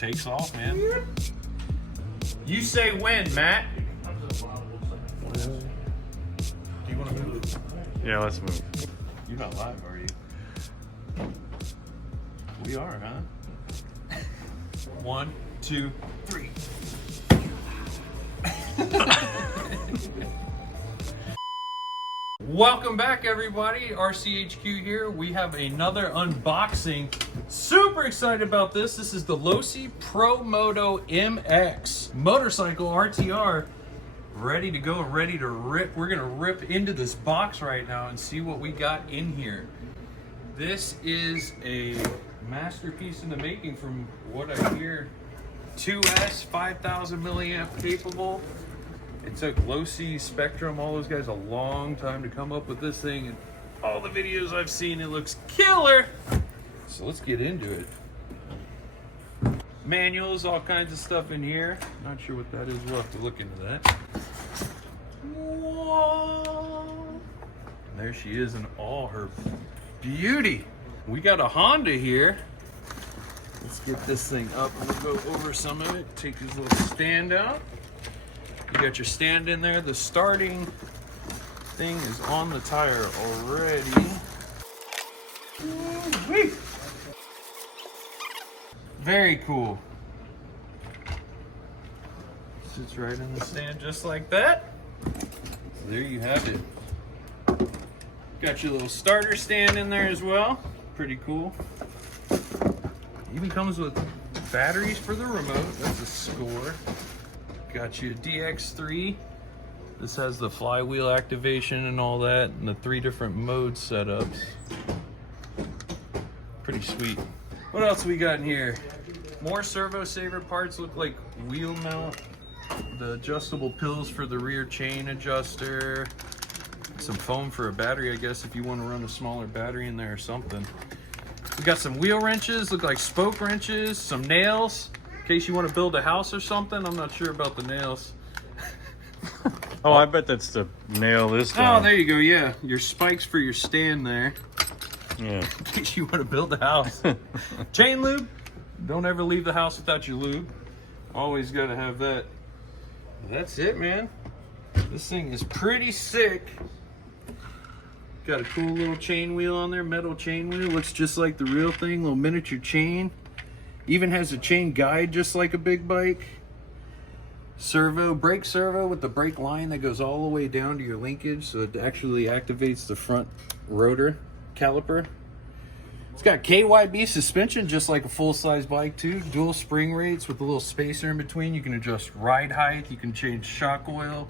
takes off, man. You say when, Matt? Do you want to move? Yeah, let's move. You're not live, are you? We are, huh? 1, 2, 3. Welcome back, everybody. RCHQ here. We have another unboxing. Super excited about this. This is the Losi Promoto-MX motorcycle RTR. Ready to go, ready to rip. We're gonna rip into this box right now and see what we got in here. This is a masterpiece in the making from what I hear. 2S, 5,000 milliamp capable. It took Losi, Spectrum, all those guys a long time to come up with this thing, and all the videos I've seen, it looks killer. So let's get into it. Manuals, all kinds of stuff in here. Not sure what that is. We'll have to look into that. Whoa! And there she is in all her beauty. We got a Honda here. Let's get this thing up and we'll go over some of it. Take this little stand out. You got your stand in there. The starting thing is on the tire already. Woo-wee. Very cool. Sits right in the stand just like that. So there you have it. Got your little starter stand in there as well. Pretty cool. Even comes with batteries for the remote. That's a score. Got you a DX3. This has the flywheel activation and all that, and the 3 different mode setups. Pretty sweet. What else we got in here? More servo saver parts, look like wheel mount. The adjustable pills for the rear chain adjuster. Some foam for a battery, I guess, if you want to run a smaller battery in there or something. We got some wheel wrenches, look like spoke wrenches, some nails. In case you want to build a house or something. I'm not sure about the nails. Oh, I bet that's to nail this down. Oh, there you go, yeah. Your spikes for your stand there. Yeah. In case you want to build a house. Chain lube. Don't ever leave the house without your lube. Always got to have that. That's it, man. This thing is pretty sick. Got a cool little chain wheel on there, metal chain wheel. Looks just like the real thing, little miniature chain. Even has a chain guide just like a big bike. Servo, brake servo with the brake line that goes all the way down to your linkage, so it actually activates the front rotor caliper. It's got KYB suspension just like a full-size bike too. Dual spring rates with a little spacer in between. You can adjust ride height, you can change shock oil,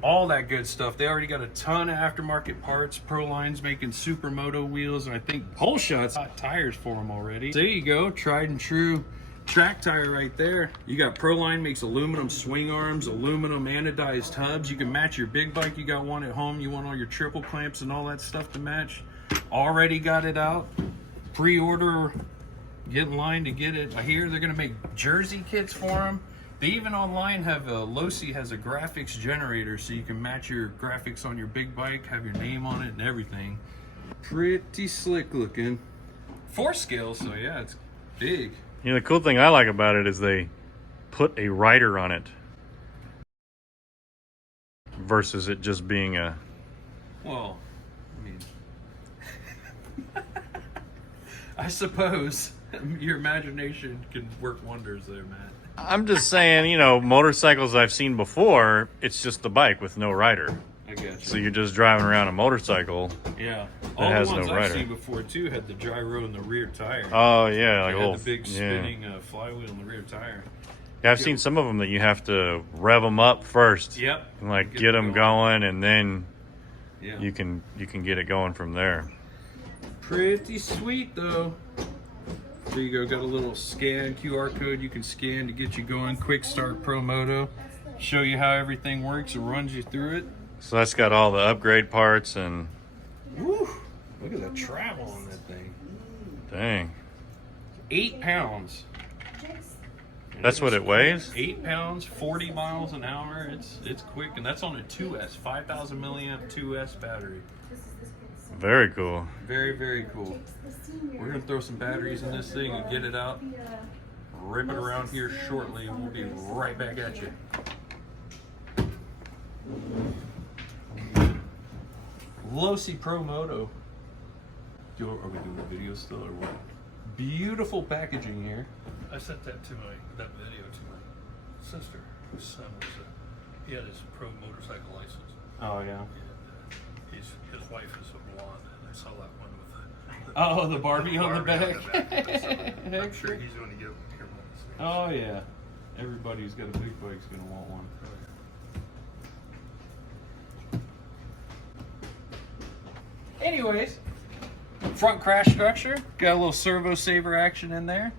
all that good stuff. They already got a ton of aftermarket parts. Proline's making Supermoto wheels, and I think Pole Shot's hot tires for them already. There you go, tried and true track tire right there. You got Proline makes aluminum swing arms, aluminum anodized hubs. You can match your big bike. You got one at home, you want all your triple clamps and all that stuff to match. Already got it out. Pre-order, get in line to get it. I hear they're gonna make jersey kits for them. They even online have Losi has a graphics generator, so you can match your graphics on your big bike, have your name on it and everything. Pretty slick looking. 4 scale, so yeah, it's big. You know, the cool thing I like about it is they put a rider on it versus it just being a... Well, I mean, I suppose your imagination can work wonders there, Matt. I'm just saying, you know, motorcycles I've seen before, it's just the bike with no rider. I got you. So you're just driving around a motorcycle. Yeah. That has All the no ones I've rider. seen before too had the gyro in the rear tire. Oh yeah, like They had old, the big spinning flywheel in the rear tire. Yeah, I've seen some of them that you have to rev them up first. Yep. And like get them going, and then Yeah. you can get it going from there. Pretty sweet though. There you go, got a little scan QR code you can scan to get you going. Quick Start Promoto. Show you how everything works and runs you through it. So that's got all the upgrade parts and Woo! Look at the travel on that thing. dang. 8 pounds. That's what it weighs? 8 pounds, 40 miles an hour. It's quick, and that's on a 2S, 5,000 milliamp 2S battery. Very cool. Very, very cool. We're gonna throw some batteries in this thing and get it out rip it around here shortly, and we'll be right back at you. Losi Promoto. Are we doing the video still or what? Beautiful packaging here. I sent that video to my sister, whose son he had his pro motorcycle license. Oh yeah. And his wife is a blonde, and I saw that one with the Barbie on the back. I'm sure he's going to get one here one of these days. Oh yeah. Everybody who's got a big bike's gonna want one. Anyways, front crash structure, got a little servo saver action in there.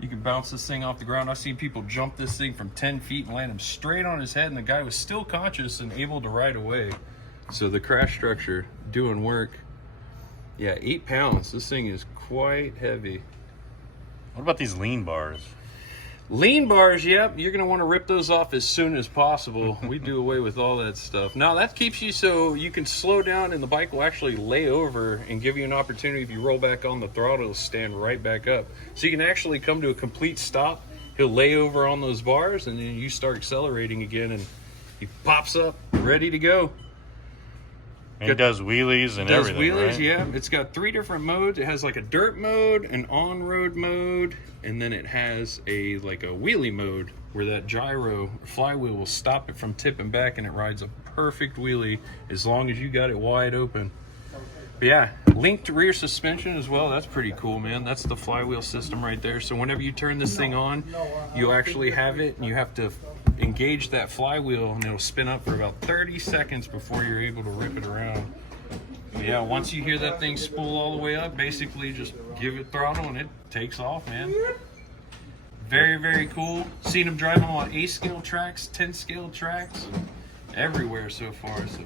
You can bounce this thing off the ground. I've seen people jump this thing from 10 feet and land him straight on his head, and the guy was still conscious and able to ride away. So the crash structure doing work. Yeah, 8 pounds. This thing is quite heavy. What about these lean bars? Lean bars, yep. You're going to want to rip those off as soon as possible. We do away with all that stuff. Now, that keeps you so you can slow down, and the bike will actually lay over and give you an opportunity. If you roll back on the throttle, it'll stand right back up. So you can actually come to a complete stop. He'll lay over on those bars, and then you start accelerating again, and he pops up, ready to go. And it does wheelies and everything, wheelies, right? yeah. It's got 3 different modes. It has like a dirt mode, an on-road mode, and then it has a wheelie mode where that gyro flywheel will stop it from tipping back, and it rides a perfect wheelie as long as you got it wide open. But yeah, linked rear suspension as well. That's pretty cool, man. That's the flywheel system right there. So whenever you turn this thing on, you actually have it, and you have to engage that flywheel, and it'll spin up for about 30 seconds before you're able to rip it around. But yeah, once you hear that thing spool all the way up, basically just give it throttle and it takes off, man. Very, very cool. Seen them drive them on 8-scale tracks, 10-scale tracks, everywhere so far. So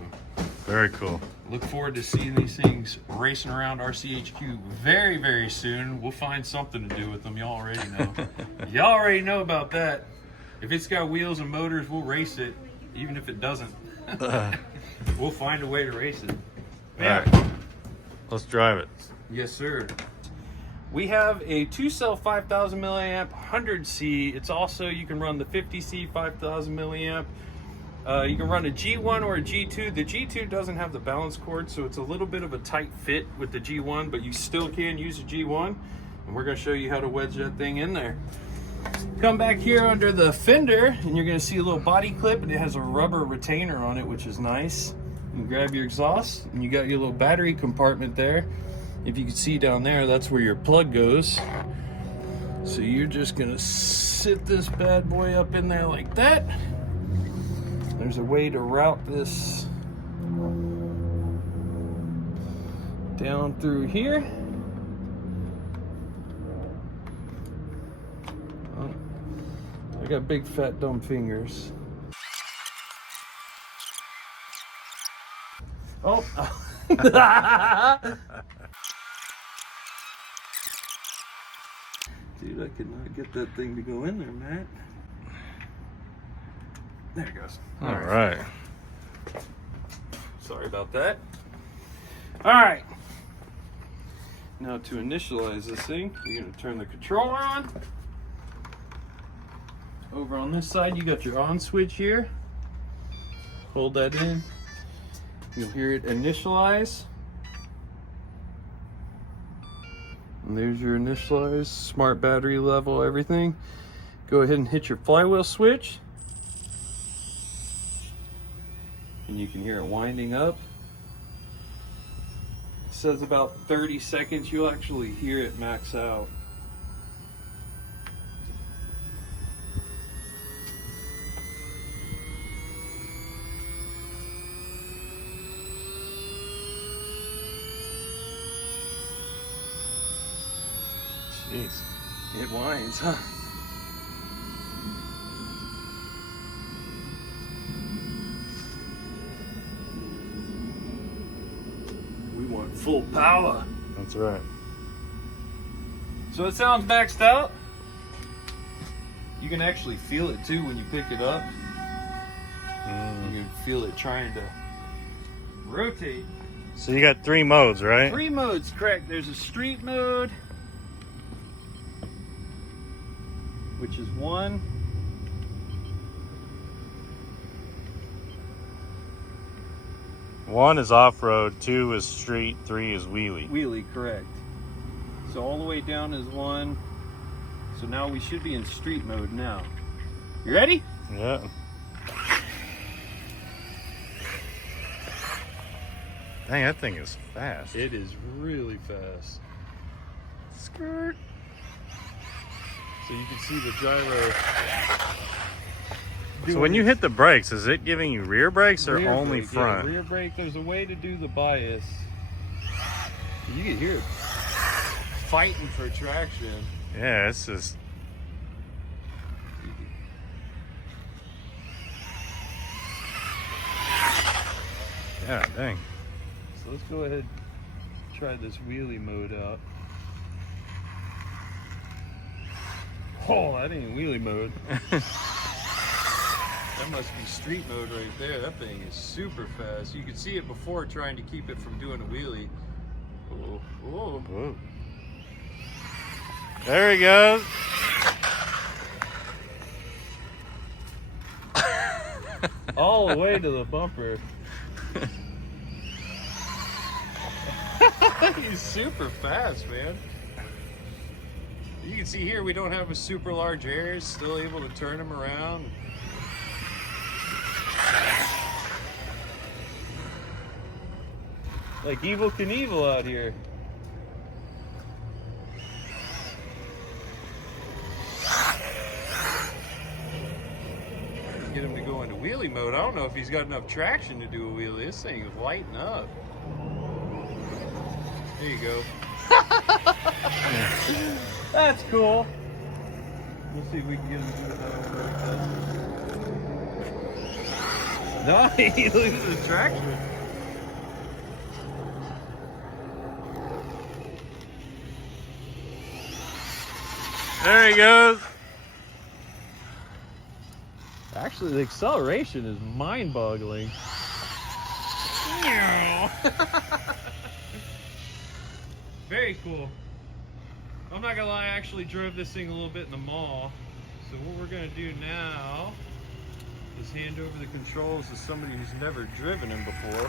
very cool. Look forward to seeing these things racing around RCHQ very, very soon. We'll find something to do with them. Y'all already know. Y'all already know about that. If it's got wheels and motors, we'll race it. Even if it doesn't, we'll find a way to race it. Yeah. All right. Let's drive it. Yes, sir. We have a 2-cell 5,000 milliamp 100C. It's also, you can run the 50C 5,000 milliamp. You can run a G1 or a G2. The G2 doesn't have the balance cord, so it's a little bit of a tight fit with the G1, but you still can use a G1. And we're going to show you how to wedge that thing in there. Come back here under the fender, and you're going to see a little body clip, and it has a rubber retainer on it, which is nice. You can grab your exhaust, and you got your little battery compartment there. If you can see down there, that's where your plug goes. So you're just going to sit this bad boy up in there like that. There's a way to route this down through here. I got big fat dumb fingers. Oh. Dude, I could not get that thing to go in there, Matt. There it goes. All right. Sorry about that. All right. Now to initialize this thing, you're going to turn the controller on. Over on this side, you got your on switch here. Hold that in. You'll hear it initialize. And there's your initialize, smart battery level, everything. Go ahead and hit your flywheel switch. And you can hear it winding up. It says about 30 seconds, you'll actually hear it max out. Jeez, it whines, huh? We want full power. That's right. So it sounds maxed out. You can actually feel it too when you pick it up. You can feel it trying to rotate. So you got 3 modes, right? 3 modes, correct. There's a street mode. which is 1. One is off-road, 2 is street, 3 is wheelie. Wheelie, correct. So all the way down is 1. So now we should be in street mode now. You ready? Yeah. Dang, that thing is fast. It is really fast. Skirt. So you can see the gyro. So when you hit the brakes, is it giving you rear brakes or Rear only brake, front? Yeah, rear brake, there's a way to do the bias. You can hear it fighting for traction. Yeah, it's just... Yeah, dang. So let's go ahead and try this wheelie mode out. Oh, that ain't wheelie mode. That must be street mode right there. That thing is super fast. You could see it before trying to keep it from doing a wheelie. Oh, oh. Whoa. There he goes. All the way to the bumper. He's super fast, man. You can see here we don't have a super large air. Still able to turn him around. Like Evel Knievel out here. Get him to go into wheelie mode. I don't know if he's got enough traction to do a wheelie. This thing is lighting up. There you go. That's cool. We'll see if we can get him to do it that way. No, he loses traction. There he goes. Actually, the acceleration is mind-boggling. Very cool. I'm not gonna lie, I actually drove this thing a little bit in the mall. So what we're gonna do now is hand over the controls to somebody who's never driven him before.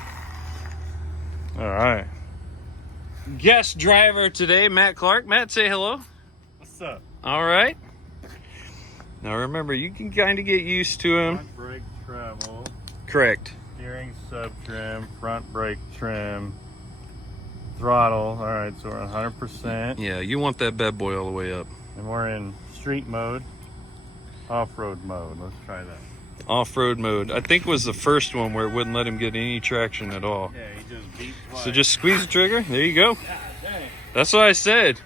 All right. Guest driver today, Matt Clark. Matt, say hello. What's up? All right. Now remember, you can kind of get used to him. Front brake travel. Correct. Steering sub trim. Front brake trim. Throttle. All right, so we're 100%. Yeah, you want that bad boy all the way up. And we're in street mode. Off-road mode. Let's try that. Off-road mode. I think was the first one where it wouldn't let him get any traction at all. Yeah, he just beat twice. So just squeeze the trigger. There you go. God dang. That's what I said.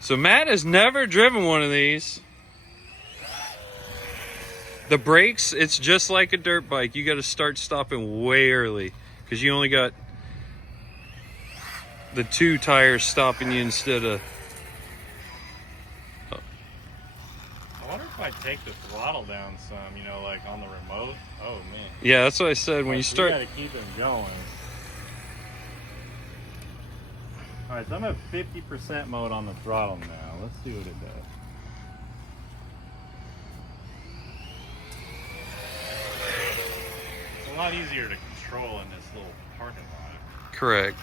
So Matt has never driven one of these. The brakes, it's just like a dirt bike. You got to start stopping way early because you only got the 2 tires stopping you instead of... I wonder if I take the throttle down some, you know, like on the remote. Oh, man. Yeah, that's what I said. When you start... You got to keep him going. All right, so I'm at 50% mode on the throttle now. Let's see what it does. It's a lot easier to control in this little parking lot. Correct.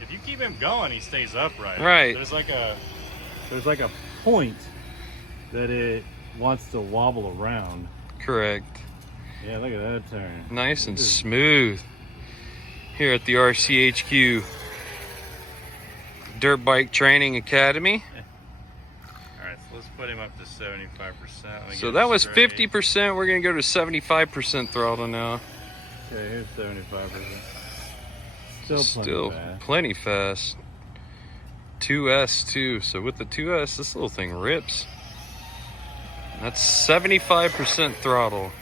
If you keep him going, he stays upright. Right. There's like a point that it wants to wobble around. Correct. Yeah, look at that turn. Nice and smooth. Here at the RCHQ Dirt Bike Training Academy. All right, so let's put him up to 75%. So that was 50%. We're going to go to 75% throttle now. Okay, here's 75%. Still plenty fast. 2S too. So with the 2S, this little thing rips. That's 75% throttle.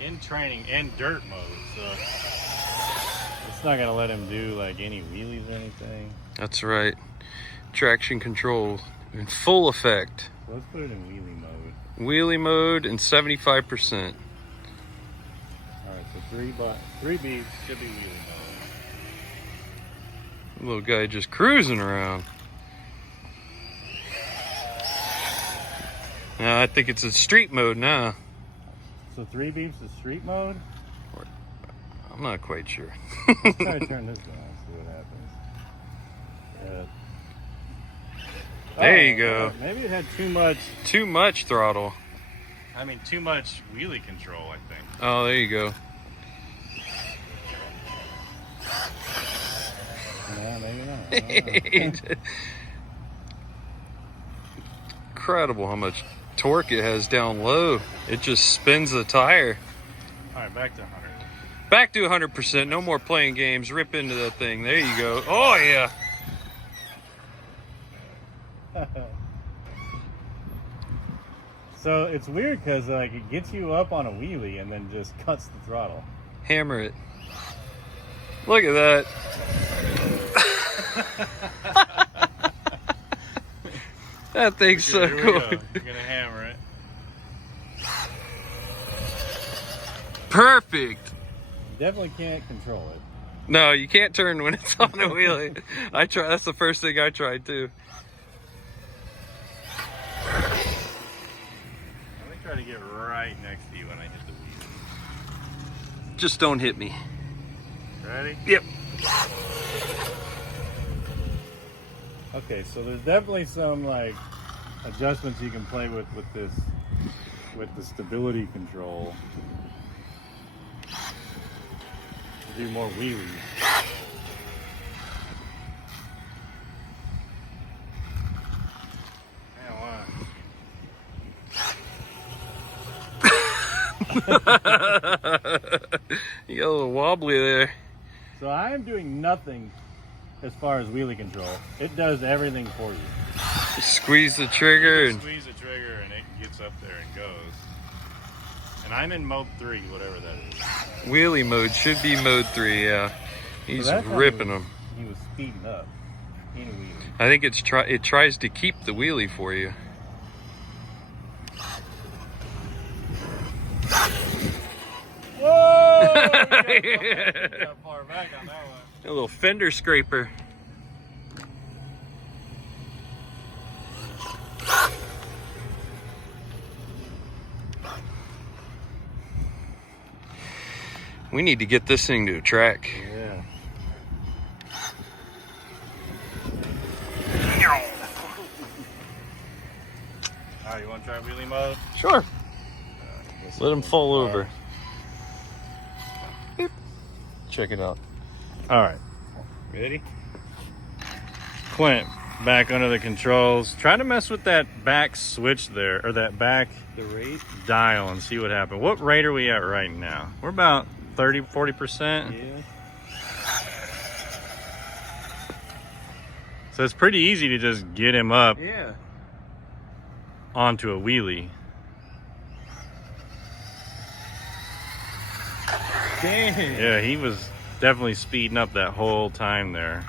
In training and dirt mode, so it's not gonna let him do like any wheelies or anything. That's right. Traction control in full effect. So let's put it in wheelie mode. Wheelie mode and 75%. All right, so 3 beats should be wheelie Little guy just cruising around. Now I think it's in street mode now. So 3 beeps is street mode? I'm not quite sure. Let's try to turn this down and see what happens. There you go. Maybe it had too much. Too much throttle. I mean, too much wheelie control, I think. Oh, there you go. No, maybe not. I don't know. Incredible how much torque it has down low. It just spins the tire. All right, back to 100. Back to 100%. No more playing games. Rip into that thing. There you go. Oh, yeah. So it's weird because like it gets you up on a wheelie and then just cuts the throttle. Hammer it. Look at that. That thing's so Here we cool. go. You're gonna hammer it. Perfect. You definitely can't control it. No, you can't turn when it's on a wheelie. I try. That's the first thing I tried too. Let me try to get right next to you when I hit the wheel. Just don't hit me. Ready? Yep. Okay, so there's definitely some like adjustments you can play with this, with the stability control to do more wheelies. You got a little wobbly there. So I am doing nothing as far as wheelie control. It does everything for you. Just squeeze the trigger and Squeeze the trigger and it gets up there and goes. And I'm in mode 3, whatever that is. wheelie mode should be mode 3. Yeah, he's So that's how ripping them. He was speeding up in a wheelie. I think it tries to keep the wheelie for you. Whoa! We got far back on that one. A little fender scraper. We need to get this thing to a track. Yeah. Alright, you want to try wheelie mode? Sure. Let him fall over. Beep. Check it out. Alright. Ready? Clint, back under the controls. Try to mess with that back switch there, or that back The rate? dial and see what happens. What rate are we at right now? We're about 30-40%. Yeah. So it's pretty easy to just get him up Yeah. onto a wheelie. Dang. Yeah, he was definitely speeding up that whole time there.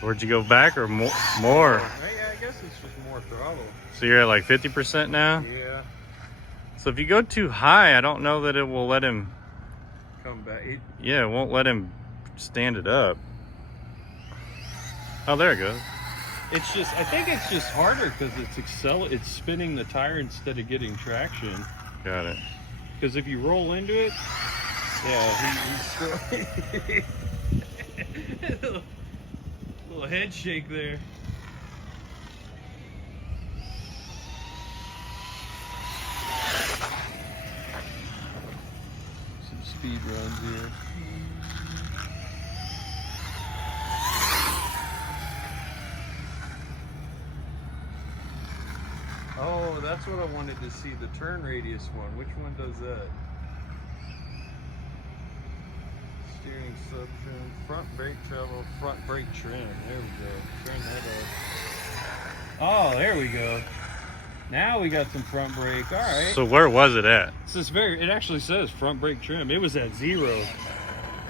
Where'd you go back or more? Yeah, I guess it's just more throttle. So you're at like 50% now? Yeah. So if you go too high, I don't know that it will let him, Come back. yeah, it won't let him stand it up. Oh, there it goes. It's just, I think it's just harder because it's spinning the tire instead of getting traction. Got it. Because if you roll into it, yeah, he's still little head shake there. Some speed runs here. Oh, that's what I wanted to see, the turn radius one. Which one does that? Steering suction, front brake travel, front brake trim. There we go. Turn that up. Oh, there we go. Now we got some front brake. All right. So where was it at? It actually says front brake trim. It was at 0.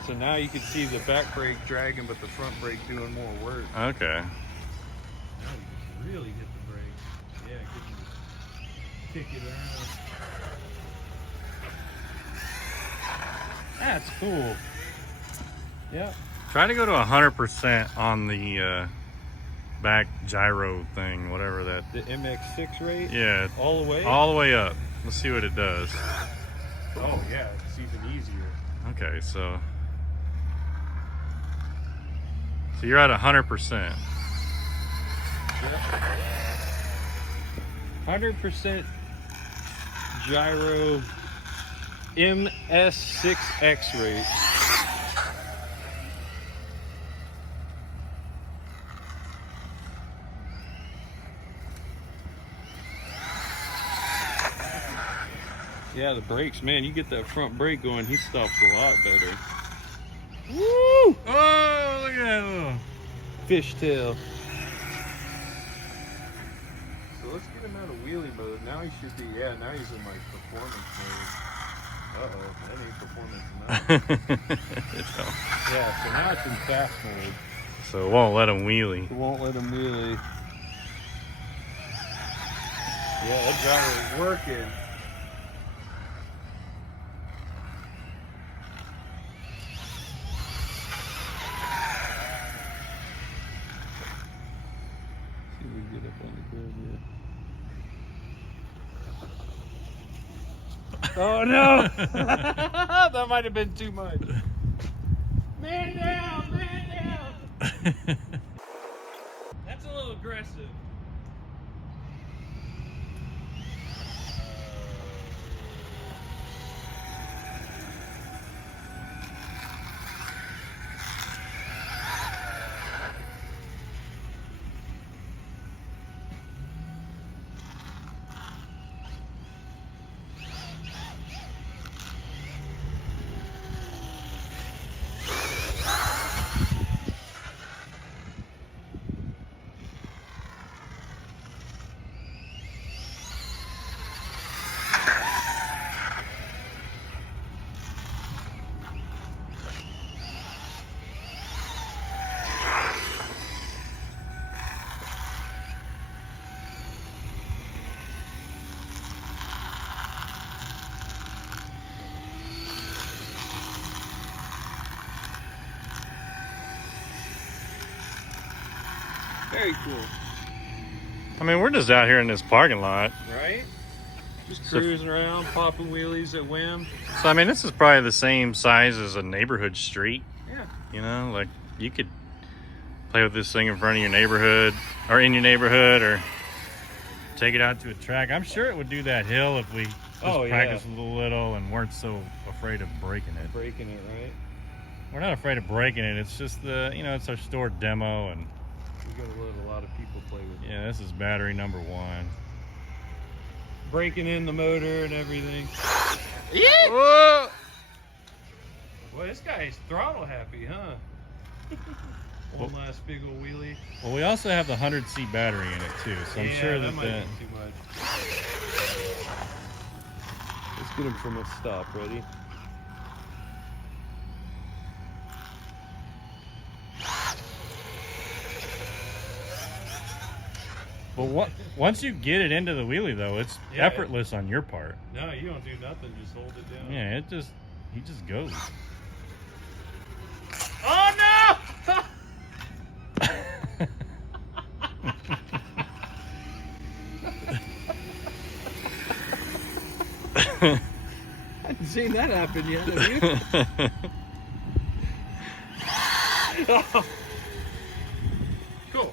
So now you can see the back brake dragging, but the front brake doing more work. Okay. Now you can really hit the brake. Yeah, kick it around. That's cool. Yep. Try to go to 100% on the back gyro thing, whatever that. The MX6 rate? Yeah, All the way? all the way up. Let's see what it does. Oh, yeah. It's even easier. Okay, so you're at 100%. Yep. 100% gyro MS6X rate. Yeah, the brakes, man, you get that front brake going, he stops a lot better. Woo! Oh, look at that little Fishtail. So let's get him out of wheelie mode. Now he should be, yeah, now he's in like performance mode. Uh-oh, that ain't performance now. Yeah, so now it's in fast mode. So it won't let him wheelie. It won't let him wheelie. Yeah, that gyro is working. See if we can get up on the grid here. Oh no! That might have been too much. Man down! Man down! That's a little aggressive. Very cool. I mean, we're just out here in this parking lot. Right? Just cruising around, popping wheelies at whim. So, I mean, this is probably the same size as a neighborhood street. Yeah. You know, like you could play with this thing in front of your neighborhood or in your neighborhood or take it out to a track. I'm sure it would do that hill if we just practiced a little and weren't so afraid of breaking it. Breaking it, right? We're not afraid of breaking it. It's just it's our store demo and We're going to let a lot of people play with it. yeah, this is battery number 1. Breaking in the motor and everything. Whoa! Boy, this guy's throttle happy, huh? One last big old wheelie. Well, we also have the 100C battery in it too, so I'm sure that might be too much. Let's get him from a stop. Ready? But once you get it into the wheelie, though, it's effortless on your part. No, you don't do nothing. Just hold it down. Yeah, he just goes. Oh no! I haven't seen that happen yet, have you? Cool.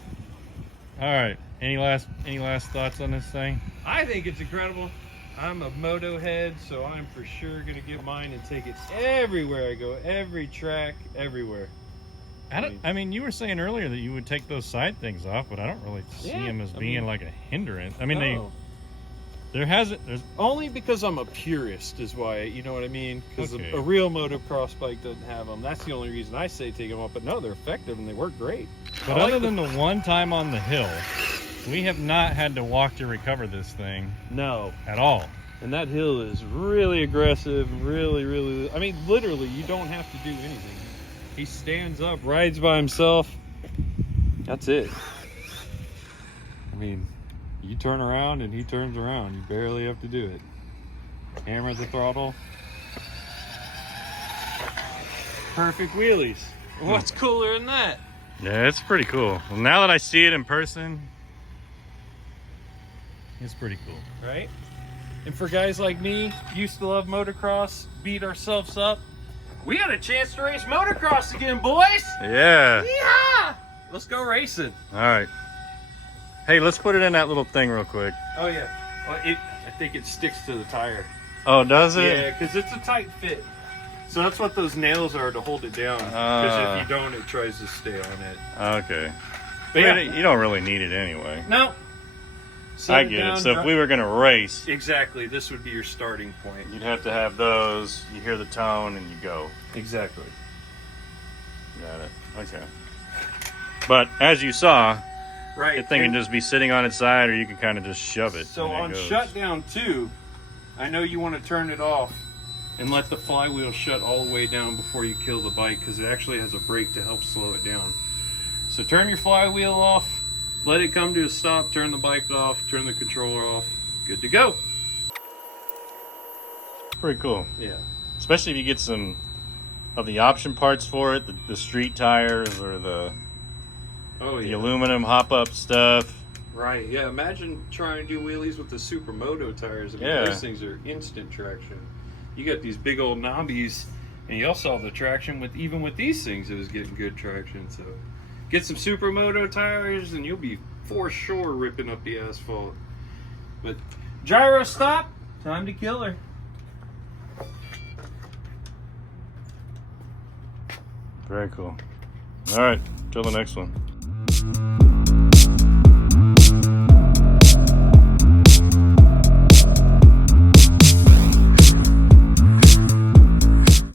All right. Any last thoughts on this thing? I think it's incredible. I'm a moto head, so I'm for sure gonna get mine and take it everywhere I go, every track, everywhere. I mean, you were saying earlier that you would take those side things off, but I don't really see them as being like a hindrance. I mean, no. there's Only because I'm a purist is why, you know what I mean? Because Okay. a real motocross bike doesn't have them. That's the only reason I say take them off. But no, they're effective and they work great. But other than the one time on the hill, we have not had to walk to recover this thing No. at all. And that hill is really aggressive, really, really. I mean, literally, you don't have to do anything. He stands up, rides by himself. That's it. I mean, you turn around and he turns around. You barely have to do it. Hammer the throttle. perfect wheelies. What's cooler than that? Yeah, it's pretty cool. Well, now that I see it in person, it's pretty cool. Right? And for guys like me, used to love motocross, beat ourselves up, we got a chance to race motocross again, boys! Yeah. Yeah! Let's go racing. All right. Hey, let's put it in that little thing real quick. Oh, yeah. Well, I think it sticks to the tire. Oh, does it? Yeah, because it's a tight fit. So that's what those nails are, to hold it down. Because if you don't, it tries to stay on it. Okay. But But yeah. you don't really need it anyway. No. I get it. So if we were going to race, Exactly. This would be your starting point. you'd have to have those. You hear the tone and you go. Exactly. Got it. Okay. But as you saw, Right. the thing can and just be sitting on its side, or you can kind of just shove it. so and it on goes. shutdown 2, I know you want to turn it off and let the flywheel shut all the way down before you kill the bike, because it actually has a brake to help slow it down. So turn your flywheel off, let it come to a stop, turn the bike off, turn the controller off. Good to go. Pretty cool. Yeah. Especially if you get some of the option parts for it, the street tires or the aluminum hop-up stuff. Right, yeah. Imagine trying to do wheelies with the Supermoto tires. I mean, Yeah. those things are instant traction. You got these big old knobbies, and you also saw the traction with even with these things. It was getting good traction. So get some Supermoto tires, and you'll be for sure ripping up the asphalt. But gyro stop. Time to kill her. Very cool. All right, till the next one.